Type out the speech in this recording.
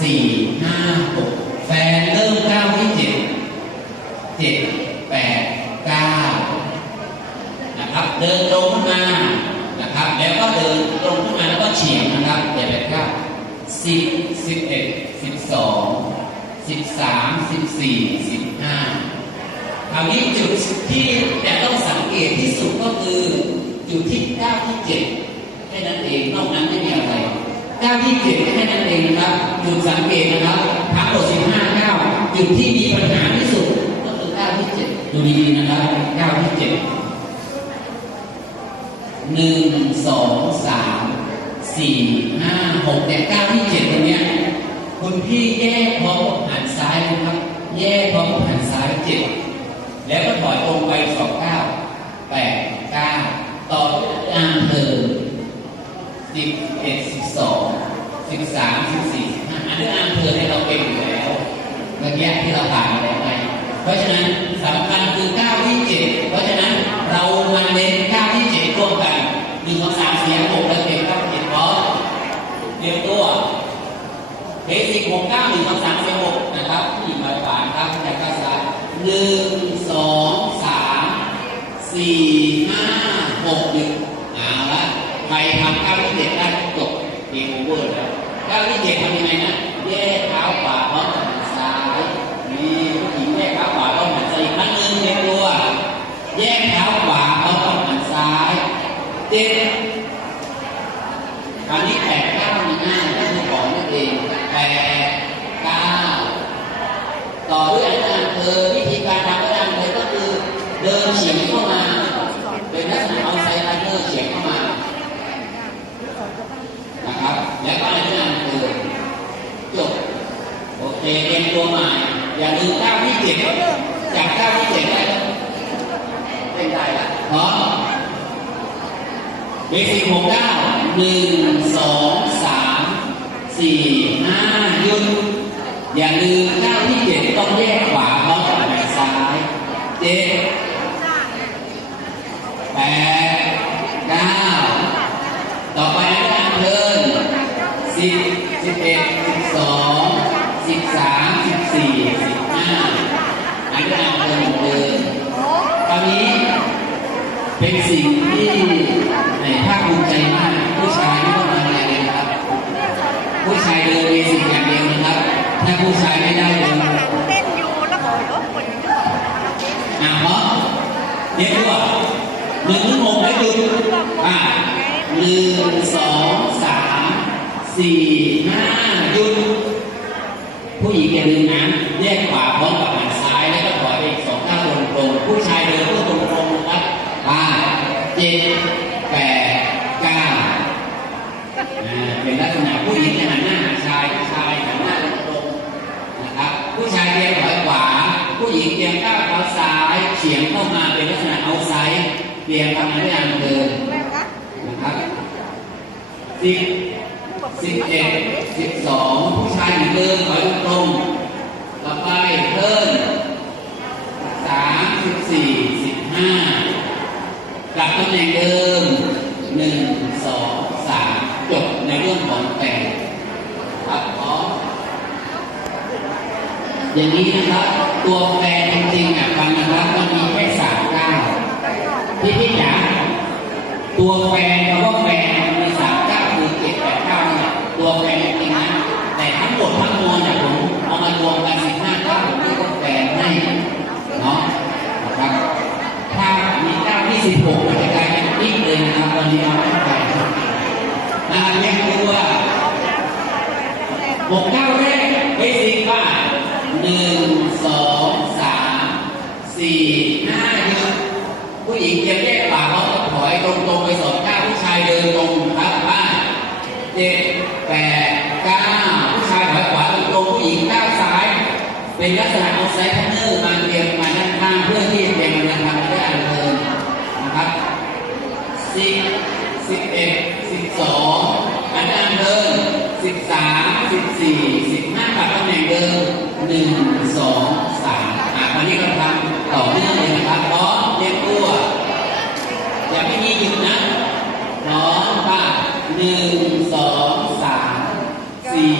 สี่ห้าหกแฟนเริ่มก้าวที่เจ็ดเจ็ดแปดเก้านะครับเดินตรงขึ้นมานะครับแล้วก็เดินตรงขึ้นมาแล้วก็เฉียงนะครับเจ็ดแปดเก้าสิบสิบเอ็ดสิบสองสิบสามสิบสี่สิบห้าคราวนี้จุดที่จะต้องสังเกตที่สุดก็คือจุดที่เก้าที่เจ็ดแค่นั้นเองนอกนั้นไม่มีอะ ก้าที่เจ็ดแค่นั้นเองนะครับจุดสังเกตนะครับทั้งหมดสิบห้าเก้าจุดที่มีปัญหาที่สุดก็คือเก้าที่เจ็ดดูดีๆนะครับเก้าที่เจ็ดหนึ่งสองสามสี่ห้าหกแต่เก้าที่เจ็ดตรงเนี้ยคุณพี่แยกพร้อมหันซ้ายนะครับ แยกพร้อมหันซ้ายเจ็ดแล้วก็ถอยตรงไปสองเก้าแปดเก้าต่ออาเธอ สิบเอ็ดสิบสองสิบสามสิบสี่สิบห้าอันนี้อามเธอเนี่ยเราเป็นอยู่แล้วเมื่อกี้ที่เราผ่านมาแล้วไงเพราะฉะนั้นสำคัญคือเก้าที่เจ็ดเพราะฉะนั้นเรามาเน้นเก้าที่เจ็ดร่วมกันหนึ่งสองสามสี่ห้าหกแล้วเก็บเก้าเจ็ดพร้อมเตรียมตัวเบสิกหกเก้าหนึ่งสองสามสี่หกนะครับผู้หญิงมาขวานครับผู้ชายก้าวซ้ายหนึ่งสองสามสี่ห้าหกหนึ่งเอาละใค รทำเก้าที่เจ็ดได้จบเกมโอเวอร์แล้วเก้าที่เจ็ดทำยังไงนะแยกเท้าขวาพร้อมกับซ้ายมีผู้หญิงแยกเท้าขวาพร้อมหันซ้ายอีกครั้งหนึ่งเตรียมตัวแยกเท้าขวาพร้อมกับซ้ายเจ็ดอันนี้แปดเก้ามีหน้าก็คือของนั่นเองแปดเก้าต่อด้วยอาจารย์เธอวิธีการทำอาจารย์เธอก็คือเดินเฉียงเข้ามา เป็นลักษณะเอาไซไลเนอร์เฉียงเข้ามา นะครับ แล้วก็อาจารย์เธอจบโอเคเตรียมตัวใหม่อย่าลืมก้าวที่เจ็ดจากก้าวที่เจ็ดได้แล้วเป็นได้ละพร้อมเบสิกหกเก้าหนึ่งสองสามสี่ห้าหยุดอย่าลืมก้าวที่เจ็ดต้องแยกขวาพร้อมกับหันซ้ายเจ็ดแปดเก้าต่อไปนะการเทินสิบสิบเอ็ดสิบสองสิบสามสิบสี่สิบห้าอันนี้กาเทิมเดิมตอนนี้เป็นสิ่งที่ในภาคภูมิใจมากผู้ชายไม่ต้องทำอะไรเลยครับ ผู้ชายเดินเบสิกอย่างเดียวนะครับ ถ้าผู้ชายไม่ได้เดินเต้นอยู่แล้วก็รบกวนอยู่ที่อกเราเต้นอะเพราะเรียกว่าหนึ่งถึงหกให้หยุดอะหนึ่งสองสาม สี่ห้าหยุด ผู้หญิงอย่าลืมนะแยกขวาพร้อมกับหันซ้ายแล้วก็ถอยไปอีกสองก้าวตรงตรงผู้ชายเดินเพื่อตรงตรงครับห้าเจ็ดแปดเก้าเป็นลักษณะผู้หญิงจะหันหน้าหาชายชายหันหน้าตรงตรงนะครับ ผู้ชายเตรียมถอยขวา ผู้หญิงเตรียมก้าวเท้าซ้ายเฉียงเข้ามาเป็นลักษณะเอาไซด์เตรียมทำให้ยางเดินแม่คะนะครับสิบ สิบเอ็ดสิบสองผู้ชายเหมือนเดิมถอยตรงต่อไปเพิ่มสามสิบสี่สิบห้ากลับตำแหน่งเดิมหนึ่งสองสามจบในเรื่องของแต่งครับพออย่างนี้นะครับ ตัวแฟนจริงๆอะฟังนะครับมันมีแค่สามเก้าที่พี่จ๋าตัวแฟนคำว่าแฟนมันมีสามเก้าคือเจ็ดแปดเก้าเนี่ยตัวแฟนจริงๆนะแต่ทั้งหมดทั้งมวลเนี่ยผมเอามารวมกันสิบห้าเก้าผมเรียกว่าแฟนให้เนาะนะครับถ้ามีเก้าที่สิบหกมันจะกลายเป็นอีกเลยนะครับวันนี้เราไม่แฟนนะครับเรียกตัว หกเก้าแรกเบสิกว่าหนึ่งสองสามสี่ห้าหยุดผู้หญิงเตรียมแยกปากเขาถอยตรงๆไปสองก้าผู้ชายเดินตรงครับบ้าเจ็ดแปดเก้าผู้ชายถอยขวาตรงๆผู้หญิงก้าวซ้าย เป็นลักษณะเอาไซด์ทันเนอร์มาเตรียมมาด้านข้างเพื่อที่จะเตรียมมาทำได้อันเดินนะครับสิบสิบเอ็ดสิบสองอันอันเดิน สิบสามสิบสี่สิบห้ากับตำแหน่งเดิมหนึ่งสองสามอะตอนนี้เราทำต่อเนื่องเลยนะครับพร้อมเตรียมตัวอย่าไม่มีหยุดนะพร้อมป่ะหนึ่งสองสามสี่